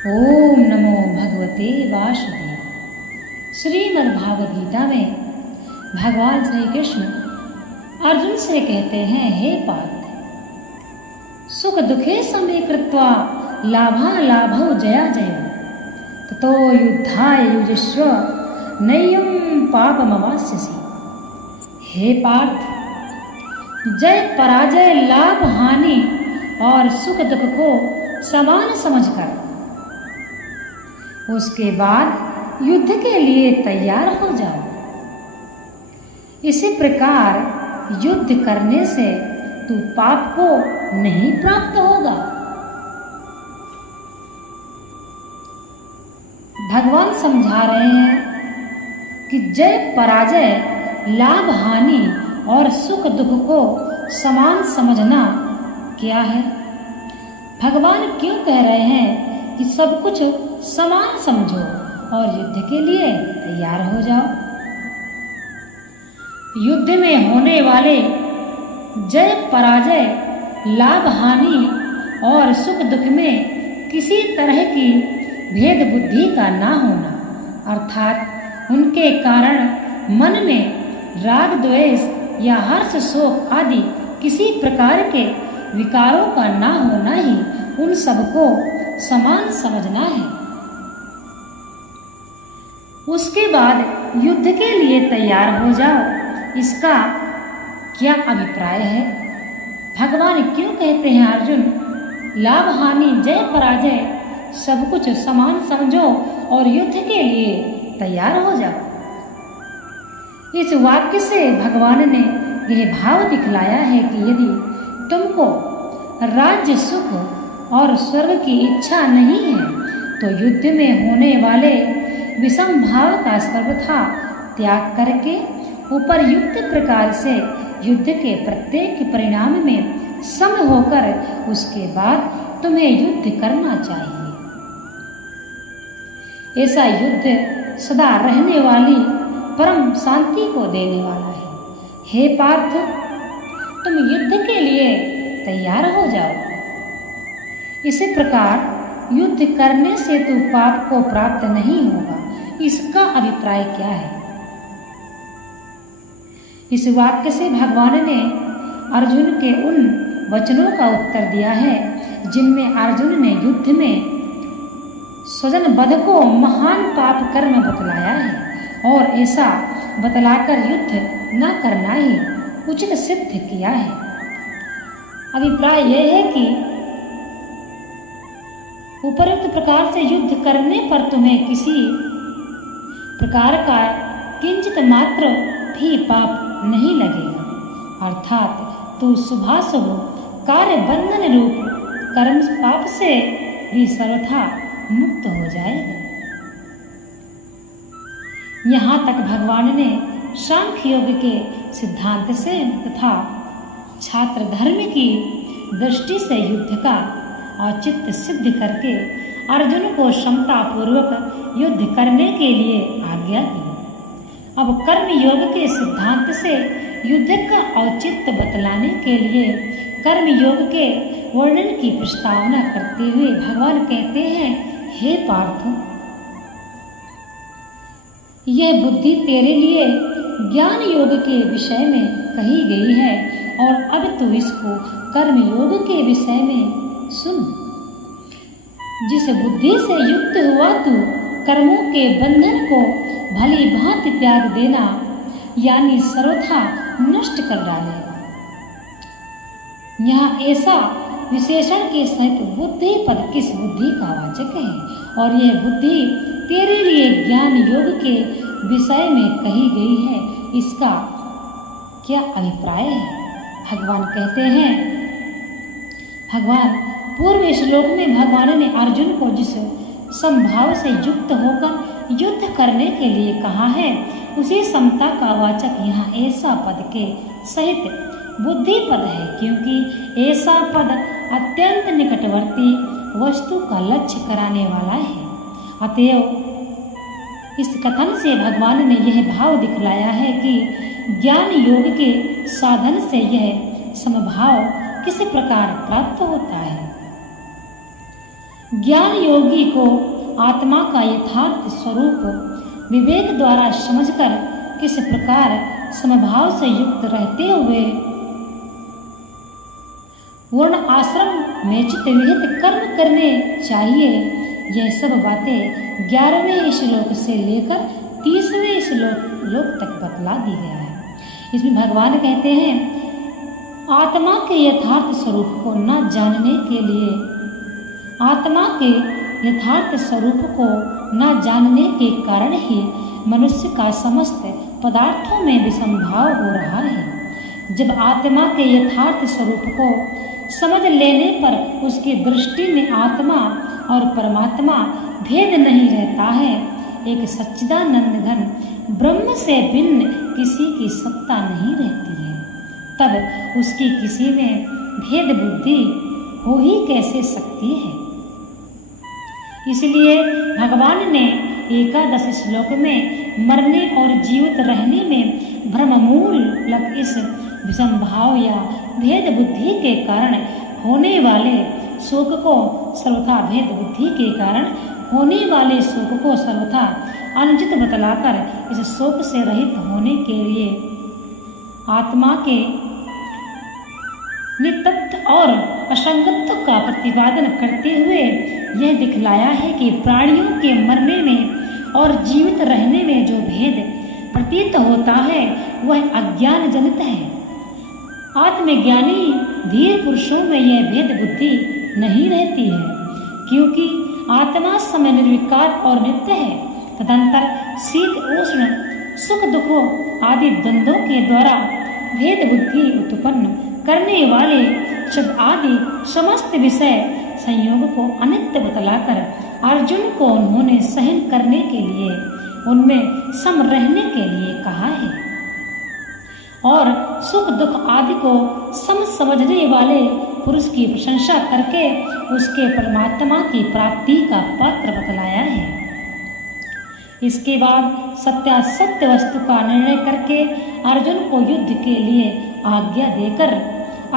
ओम नमो भगवते वासुदेव। श्रीमद् भागवत गीता में भगवान श्री कृष्ण अर्जुन से कहते हैं, हे पार्थ, सुख दुखे समे कृत्वा लाभा लाभौ जया जयो ततो युद्धाय युजस्व नैयं पापमवास्यसि। हे पार्थ, जय पराजय लाभ हानि और सुख दुख को समान समझकर उसके बाद युद्ध के लिए तैयार हो जाओ। इसी प्रकार युद्ध करने से तू पाप को नहीं प्राप्त होगा। भगवान समझा रहे हैं कि जय पराजय लाभ हानि और सुख दुख को समान समझना क्या है। भगवान क्यों कह रहे हैं कि सब कुछ समान समझो और युद्ध के लिए तैयार हो जाओ। युद्ध में होने वाले जय पराजय लाभ हानि और सुख दुख में किसी तरह की भेद बुद्धि का ना होना, अर्थात उनके कारण मन में राग द्वेष या हर्ष शोक आदि किसी प्रकार के विकारों का ना होना ही उन सबको समान समझना है। उसके बाद युद्ध के लिए तैयार हो जाओ। इसका क्या अभिप्राय है? भगवान क्यों कहते हैं, अर्जुन, लाभ हानि जय पराजय सब कुछ समान समझो और युद्ध के लिए तैयार हो जाओ। इस वाक्य से भगवान ने यह भाव दिखलाया है कि यदि तुमको राज्य सुख और स्वर्ग की इच्छा नहीं है तो युद्ध में होने वाले विषम भाव का सर्वथा त्याग करके उपरयुक्त प्रकार से युद्ध के प्रत्येक परिणाम में सम होकर उसके बाद तुम्हें युद्ध करना चाहिए। ऐसा युद्ध सदा रहने वाली परम शांति को देने वाला है। हे पार्थ, तुम युद्ध के लिए तैयार हो जाओ। इसी प्रकार युद्ध करने से तू पाप को प्राप्त नहीं होगा। इसका अभिप्राय क्या है? इस वाक्य से भगवान ने अर्जुन के उन वचनों का उत्तर दिया है जिनमें अर्जुन ने युद्ध में स्वजन वध को महान पाप कर्म बतलाया है और ऐसा बतलाकर युद्ध न करना ही उचित सिद्ध किया है। अभिप्राय यह है कि उपयुक्त प्रकार से युद्ध करने पर तुम्हें किसी प्रकार का किंचित मात्र भी पाप नहीं लगेगा, अर्थात तू शुभाशुभ कार्य बंधन रूप कर्म पाप से भी सर्वथा मुक्त हो जाएगा। यहाँ तक भगवान ने सांख्य योग के सिद्धांत से तथा छात्र धर्म की दृष्टि से युद्ध का औचित्य सिद्ध करके अर्जुन को क्षमता पूर्वक युद्ध करने के लिए आज्ञा दी। अब कर्म योग के सिद्धांत से युद्ध का औचित्य बतलाने के लिए कर्म योग के वर्णन की प्रस्तावना करते हुए भगवान कहते हैं, हे पार्थ, यह बुद्धि तेरे लिए ज्ञान योग के विषय में कही गई है और अब तू इसको कर्म योग के विषय में सुन। जिस बुद्धि से युक्त हुआ तू कर्मों के बंधन को भली भांति त्याग देना यानी सर्वथा नष्ट कर डालेगा। यहाँ ऐसा विशेषण के सहित बुद्धि पद किस बुद्धि का वाचक है और यह बुद्धि तेरे लिए ज्ञान योग के विषय में कही गई है, इसका क्या अभिप्राय है? भगवान कहते हैं, भगवान पूर्व श्लोक में भगवान ने अर्जुन को जिस समभाव से युक्त होकर युद्ध करने के लिए कहा है उसी समता का वाचक यहाँ ऐसा पद के सहित बुद्धि पद है, क्योंकि ऐसा पद अत्यंत निकटवर्ती वस्तु का लक्ष्य कराने वाला है। अतएव इस कथन से भगवान ने यह भाव दिखलाया है कि ज्ञान योग के साधन से यह समभाव किस प्रकार प्राप्त होता है। ज्ञान योगी को आत्मा का यथार्थ स्वरूप विवेक द्वारा समझकर किस प्रकार समभाव से युक्त रहते हुए वर्ण आश्रम में चित्त विहित कर्म करने चाहिए, यह सब बातें 11वें श्लोक से लेकर 30वें श्लोक तक बतला दी गया है। इसमें भगवान कहते हैं, आत्मा के यथार्थ स्वरूप को न जानने के लिए, आत्मा के यथार्थ स्वरूप को न जानने के कारण ही मनुष्य का समस्त पदार्थों में विसंभाव हो रहा है। जब आत्मा के यथार्थ स्वरूप को समझ लेने पर उसकी दृष्टि में आत्मा और परमात्मा भेद नहीं रहता है। एक सच्चिदानंद घन ब्रह्म से भिन्न किसी की सत्ता नहीं रहती है, तब उसकी किसी में भेद बुद्धि हो ही कैसे सकती है। इसलिए भगवान ने 11 श्लोक में मरने और जीवित रहने में भ्रममूलक इस विसंभाव या भेद बुद्धि के कारण होने वाले शोक को सर्वथा भेद बुद्धि के कारण होने वाले शोक को सर्वथा अनुचित बतलाकर इस शोक से रहित होने के लिए आत्मा के नित्यत्व और असंगत्व का प्रतिपादन करते हुए यह दिखलाया है कि प्राणियों के मरने में और जीवित रहने में जो भेद प्रतीत होता है वह अज्ञान जनित है। आत्मज्ञानी धीर पुरुषों में यह भेद बुद्धि नहीं रहती है, क्योंकि आत्मा समय निर्विकार और नित्य है। तदंतर शीत उष्ण सुख दुखों आदि द्वंद्वों के द्वारा भेद बुद्धि उत्पन्न करने वाले शब्द आदि समस्त विषय संयोग को अनित्य बतलाकर अर्जुन को उन्होंने सहन करने के लिए उनमें सम रहने के लिए कहा है और सुख दुख आदि को सम समझने वाले पुरुष की प्रशंसा करके उसके परमात्मा की प्राप्ति का पात्र बतलाया है। इसके बाद सत्यासत्य वस्तु का निर्णय करके अर्जुन को युद्ध के लिए आज्ञा देकर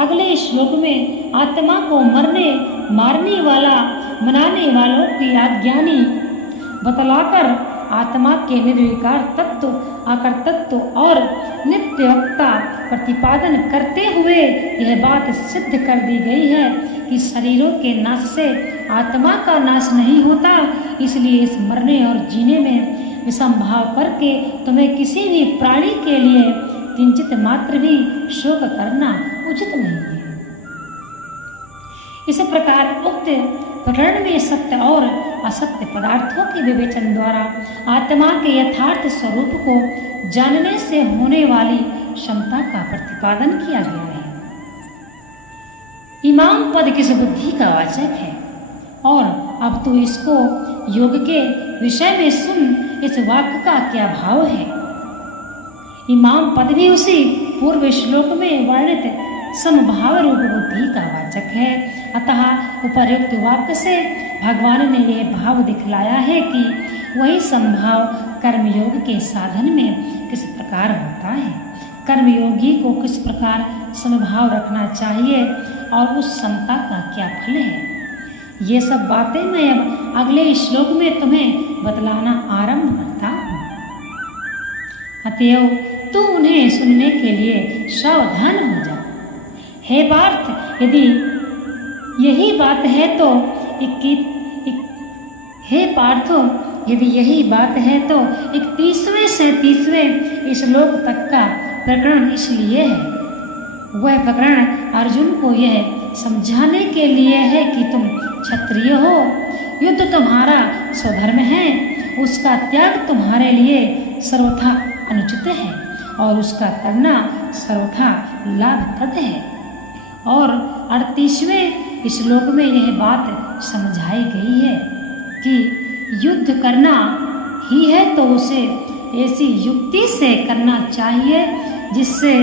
अगले श्लोक में आत्मा को मरने मारने वाला मनाने वालों की अज्ञानी बतलाकर आत्मा के निर्विकार तत्व अकर्तृत्व और नित्यता प्रतिपादन करते हुए यह बात सिद्ध कर दी गई है कि शरीरों के नाश से आत्मा का नाश नहीं होता। इसलिए इस मरने और जीने में विसंभाव करके तुम्हें किसी भी प्राणी के लिए किंचित मात्र भी शोक करना उचित नहीं है। इस प्रकार उक्त प्रकरण में सत्य और असत्य पदार्थों के विवेचन द्वारा आत्मा के यथार्थ स्वरूप को जानने से होने वाली क्षमता का प्रतिपादन किया गया है। इमाम पद किस बुद्धि का वाचक है और अब तो इसको योग के विषय में सुन, इस वाक्य का क्या भाव है। इमाम पद भी उसी पूर्व श्लोक में वर्णित समभाव रूप बुद्धि का वाचक है। अतः उपर्युक्त वाक्य से भगवान ने यह भाव दिखलाया है कि वही समभाव कर्मयोग के साधन में किस प्रकार होता है, कर्मयोगी को किस प्रकार समभाव रखना चाहिए और उस समता का क्या फल है। ये सब बातें मैं अब अगले श्लोक में तुम्हें बतलाना आरंभ करता हूँ। अतएव तू उन्हें सुनने के लिए सावधान हो जा। हे पार्थ, यदि यही बात है तो हे पार्थो, यदि यही बात है तो 31वें से 30वें श्लोक तक का प्रकरण इसलिए है। वह प्रकरण अर्जुन को यह समझाने के लिए है कि तुम क्षत्रिय हो, युद्ध तुम्हारा स्वधर्म है, उसका त्याग तुम्हारे लिए सर्वथा अनुचित है और उसका करना सर्वथा लाभप्रद है। और 38वें श्लोक में यह बात समझाई गई है कि युद्ध करना ही है तो उसे ऐसी युक्ति से करना चाहिए जिससे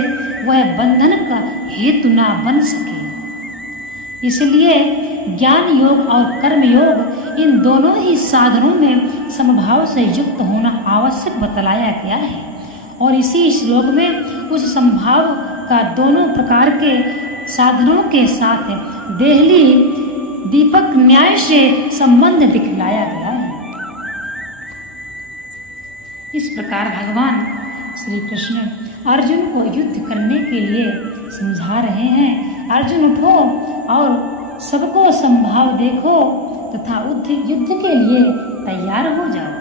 वह बंधन का हेतु ना बन सके। इसलिए ज्ञान योग और कर्म योग इन दोनों ही साधनों में समभाव से युक्त होना आवश्यक बतलाया गया है और इसी श्लोक में उस समभाव का दोनों प्रकार के साधनों के साथ देहली दीपक न्याय से संबंध दिखलाया गया है। इस प्रकार भगवान श्री कृष्ण अर्जुन को युद्ध करने के लिए समझा रहे हैं। अर्जुन उठो और सबको संभाव देखो तथा युद्ध के लिए तैयार हो जाओ।